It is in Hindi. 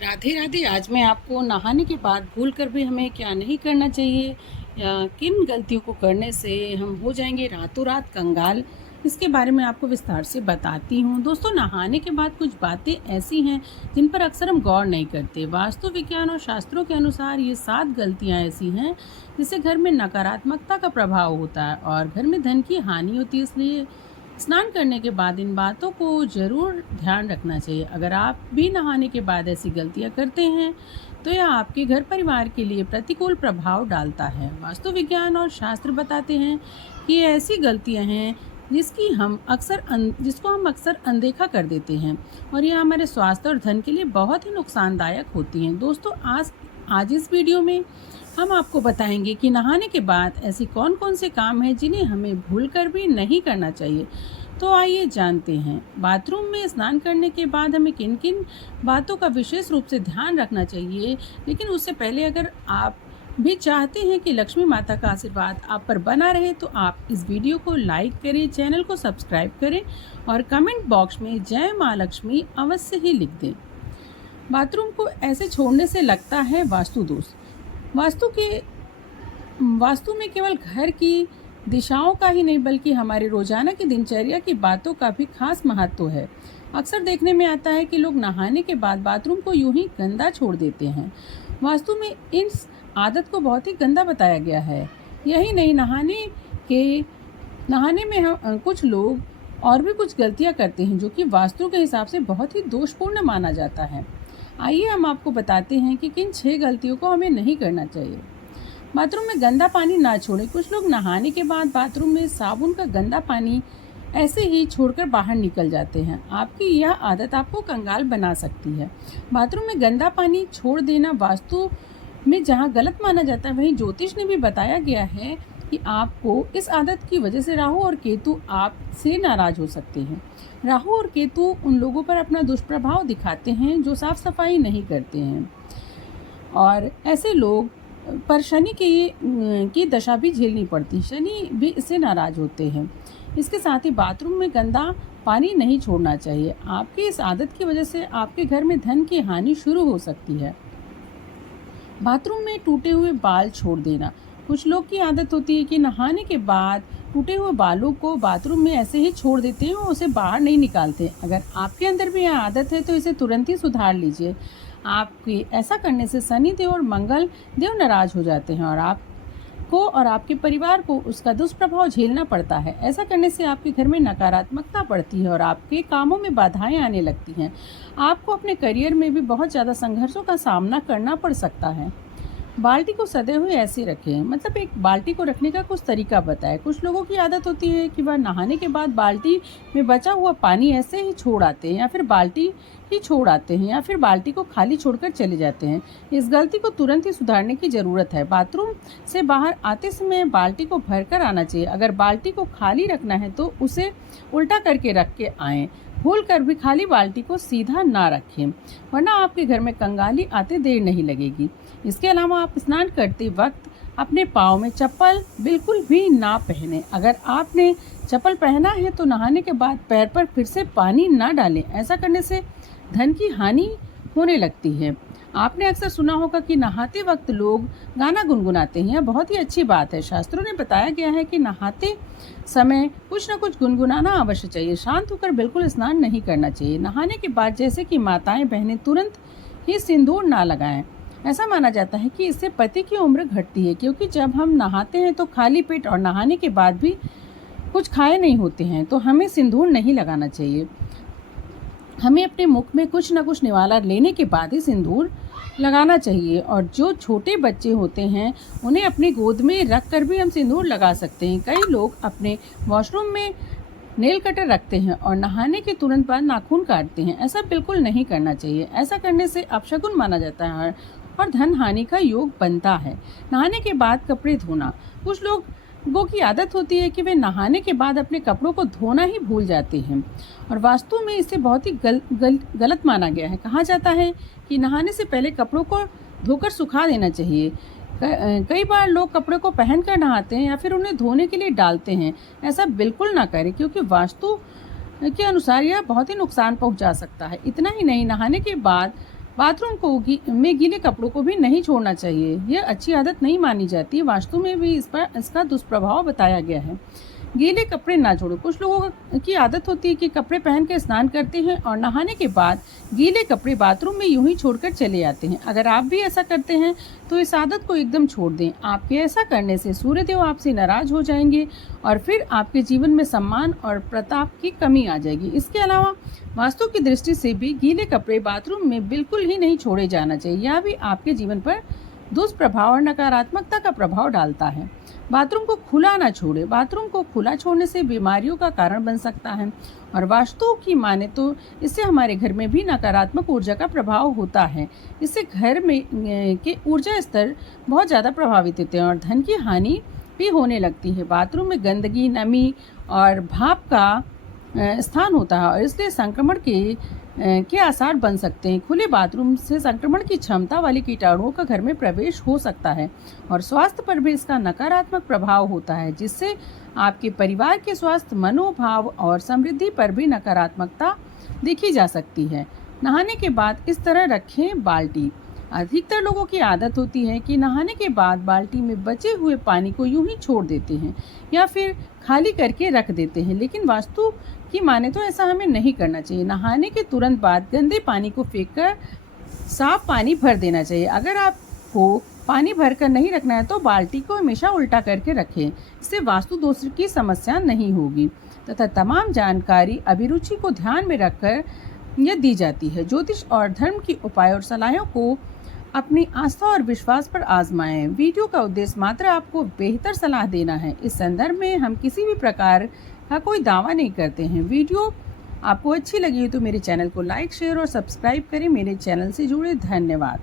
राधे राधे। आज मैं आपको नहाने के बाद भूल कर भी हमें क्या नहीं करना चाहिए या किन गलतियों को करने से हम हो जाएंगे रातों रात कंगाल, इसके बारे में आपको विस्तार से बताती हूँ। दोस्तों, नहाने के बाद कुछ बातें ऐसी हैं जिन पर अक्सर हम गौर नहीं करते। वास्तु विज्ञान और शास्त्रों के अनुसार ये 7 गलतियाँ ऐसी हैं जिससे घर में नकारात्मकता का प्रभाव होता है और घर में धन की हानि होती है। इसलिए स्नान करने के बाद इन बातों को ज़रूर ध्यान रखना चाहिए। अगर आप भी नहाने के बाद ऐसी गलतियां करते हैं तो यह आपके घर परिवार के लिए प्रतिकूल प्रभाव डालता है। वास्तु विज्ञान और शास्त्र बताते हैं कि ये ऐसी गलतियां हैं जिसको हम अक्सर अनदेखा कर देते हैं और ये हमारे स्वास्थ्य और धन के लिए बहुत ही नुकसानदायक होती हैं। दोस्तों, आज इस वीडियो में हम आपको बताएंगे कि नहाने के बाद ऐसी कौन कौन से काम हैं जिन्हें हमें भूलकर भी नहीं करना चाहिए। तो आइए जानते हैं। बाथरूम में स्नान करने के बाद हमें किन किन बातों का विशेष रूप से ध्यान रखना चाहिए। लेकिन उससे पहले अगर आप भी चाहते हैं कि लक्ष्मी माता का आशीर्वाद आप पर बना रहे तो आप इस वीडियो को लाइक करें, चैनल को सब्सक्राइब करें और कमेंट बॉक्स में जय माँ लक्ष्मी अवश्य ही लिख दें। बाथरूम को ऐसे छोड़ने से लगता है वास्तु दोष। वास्तु में केवल घर की दिशाओं का ही नहीं बल्कि हमारे रोजाना की दिनचर्या की बातों का भी खास महत्व है। अक्सर देखने में आता है कि लोग नहाने के बाद बाथरूम को यूं ही गंदा छोड़ देते हैं। वास्तु में इस आदत को बहुत ही गंदा बताया गया है। यही नहीं, नहाने में कुछ लोग और भी कुछ गलतियां करते हैं जो कि वास्तु के हिसाब से बहुत ही दोषपूर्ण माना जाता है। आइए हम आपको बताते हैं कि किन 6 गलतियों को हमें नहीं करना चाहिए। बाथरूम में गंदा पानी ना छोड़ें। कुछ लोग नहाने के बाद बाथरूम में साबुन का गंदा पानी ऐसे ही छोड़कर बाहर निकल जाते हैं। आपकी यह आदत आपको कंगाल बना सकती है। बाथरूम में गंदा पानी छोड़ देना वास्तु में जहां गलत माना जाता है, वहीं ज्योतिष ने भी बताया गया है कि आपको इस आदत की वजह से राहु और केतु आपसे नाराज हो सकते हैं। राहु और केतु उन लोगों पर अपना दुष्प्रभाव दिखाते हैं जो साफ सफाई नहीं करते हैं और ऐसे लोग पर शनि की दशा भी झेलनी पड़ती। शनि भी इससे नाराज होते हैं। इसके साथ ही बाथरूम में गंदा पानी नहीं छोड़ना चाहिए। आपकी इस आदत की वजह से आपके घर में धन की हानि शुरू हो सकती है। बाथरूम में टूटे हुए बाल छोड़ देना। कुछ लोग की आदत होती है कि नहाने के बाद टूटे हुए बालों को बाथरूम में ऐसे ही छोड़ देते हैं और उसे बाहर नहीं निकालते। अगर आपके अंदर भी यह आदत है तो इसे तुरंत ही सुधार लीजिए। आपके ऐसा करने से शनि देव और मंगल देव नाराज हो जाते हैं और आपको और आपके परिवार को उसका दुष्प्रभाव झेलना पड़ता है। ऐसा करने से आपके घर में नकारात्मकता बढ़ती है और आपके कामों में बाधाएं आने लगती हैं। आपको अपने करियर में भी बहुत ज़्यादा संघर्षों का सामना करना पड़ सकता है। बाल्टी को सदे हुए ऐसे रखें। मतलब एक बाल्टी को रखने का कुछ तरीका बताएं। कुछ लोगों की आदत होती है कि वह नहाने के बाद बाल्टी में बचा हुआ पानी ऐसे ही छोड़ आते हैं या फिर बाल्टी ही छोड़ आते हैं या फिर बाल्टी को खाली छोड़कर चले जाते हैं। इस गलती को तुरंत ही सुधारने की ज़रूरत है। बाथरूम से बाहर आते समय बाल्टी को भरकर आना चाहिए। अगर बाल्टी को खाली रखना है तो उसे उल्टा करके रख के आएँ। भूल कर भी खाली बाल्टी को सीधा ना रखें, वरना आपके घर में कंगाली आते देर नहीं लगेगी। इसके अलावा आप स्नान करते वक्त अपने पाँव में चप्पल बिल्कुल भी ना पहने। अगर आपने चप्पल पहना है तो नहाने के बाद पैर पर फिर से पानी ना डालें। ऐसा करने से धन की हानि होने लगती है। आपने अक्सर सुना होगा कि नहाते वक्त लोग गाना गुनगुनाते हैं। यह बहुत ही अच्छी बात है। शास्त्रों ने बताया गया है कि नहाते समय कुछ न कुछ गुनगुनाना अवश्य चाहिए। शांत होकर बिल्कुल स्नान नहीं करना चाहिए। नहाने के बाद जैसे कि माताएं बहनें तुरंत ही सिंदूर ना लगाएं। ऐसा माना जाता है कि इससे पति की उम्र घटती है, क्योंकि जब हम नहाते हैं तो खाली पेट और नहाने के बाद भी कुछ खाए नहीं होते हैं तो हमें सिंदूर नहीं लगाना चाहिए। हमें अपने मुख में कुछ न कुछ निवाला लेने के बाद ही सिंदूर लगाना चाहिए। और जो छोटे बच्चे होते हैं उन्हें अपनी गोद में रख कर भी हम सिंदूर लगा सकते हैं। कई लोग अपने वॉशरूम में नेल कटर रखते हैं और नहाने के तुरंत बाद नाखून काटते हैं। ऐसा बिल्कुल नहीं करना चाहिए। ऐसा करने से अपशगुन माना जाता है और धन हानि का योग बनता है। नहाने के बाद कपड़े धोना। कुछ लोगों की आदत होती है कि वे नहाने के बाद अपने कपड़ों को धोना ही भूल जाते हैं और वास्तु में इसे बहुत ही गलत माना गया है। कहा जाता है कि नहाने से पहले कपड़ों को धोकर सुखा देना चाहिए। कई बार लोग कपड़े को पहनकर नहाते हैं या फिर उन्हें धोने के लिए डालते हैं। ऐसा बिल्कुल ना करें, क्योंकि वास्तु के अनुसार यह बहुत ही नुकसान पहुंचा सकता है। इतना ही नहीं, नहाने के बाद बाथरूम को में गीले कपड़ों को भी नहीं छोड़ना चाहिए। यह अच्छी आदत नहीं मानी जाती। वास्तु में भी इसका दुष्प्रभाव बताया गया है। गीले कपड़े ना छोड़ो। कुछ लोगों की आदत होती है कि कपड़े पहन के स्नान करते हैं और नहाने के बाद गीले कपड़े बाथरूम में यूं ही छोड़कर चले आते हैं। अगर आप भी ऐसा करते हैं तो इस आदत को एकदम छोड़ दें। आपके ऐसा करने से सूर्यदेव आपसे नाराज हो जाएंगे और फिर आपके जीवन में सम्मान और प्रताप की कमी आ जाएगी। इसके अलावा वास्तु की दृष्टि से भी गीले कपड़े बाथरूम में बिल्कुल ही नहीं छोड़े जाना चाहिए। यह भी आपके जीवन पर दुष्प्रभाव और नकारात्मकता का प्रभाव डालता है। बाथरूम को खुला ना छोड़े। बाथरूम को खुला छोड़ने से बीमारियों का कारण बन सकता है और वास्तु की माने तो इससे हमारे घर में भी नकारात्मक ऊर्जा का प्रभाव होता है। इससे घर में के ऊर्जा स्तर बहुत ज़्यादा प्रभावित होते हैं और धन की हानि भी होने लगती है। बाथरूम में गंदगी, नमी और भाप का स्थान होता है और इसलिए संक्रमण के आसार बन सकते हैं। खुले बाथरूम से संक्रमण की क्षमता वाले कीटाणुओं का घर में प्रवेश हो सकता है और स्वास्थ्य पर भी इसका नकारात्मक प्रभाव होता है, जिससे आपके परिवार के स्वास्थ्य, मनोभाव और समृद्धि पर भी नकारात्मकता देखी जा सकती है। नहाने के बाद इस तरह रखें बाल्टी। अधिकतर लोगों की आदत होती है कि नहाने के बाद बाल्टी में बचे हुए पानी को यूं ही छोड़ देते हैं या फिर खाली करके रख देते हैं, लेकिन वास्तु की माने तो ऐसा हमें नहीं करना चाहिए। नहाने के तुरंत बाद गंदे पानी को फेंककर साफ पानी भर देना चाहिए। अगर आपको पानी भरकर नहीं रखना है तो बाल्टी को हमेशा उल्टा करके रखें। इससे वास्तु दोष की समस्या नहीं होगी तथा तमाम जानकारी अभिरुचि को ध्यान में रखकर यह दी जाती है। ज्योतिष और धर्म की उपाय और सलाहों को अपनी आस्था और विश्वास पर आजमाएं। वीडियो का उद्देश्य मात्र आपको बेहतर सलाह देना है। इस संदर्भ में हम किसी भी प्रकार का कोई दावा नहीं करते हैं। वीडियो आपको अच्छी लगी तो मेरे चैनल को लाइक, शेयर और सब्सक्राइब करें। मेरे चैनल से जुड़े धन्यवाद।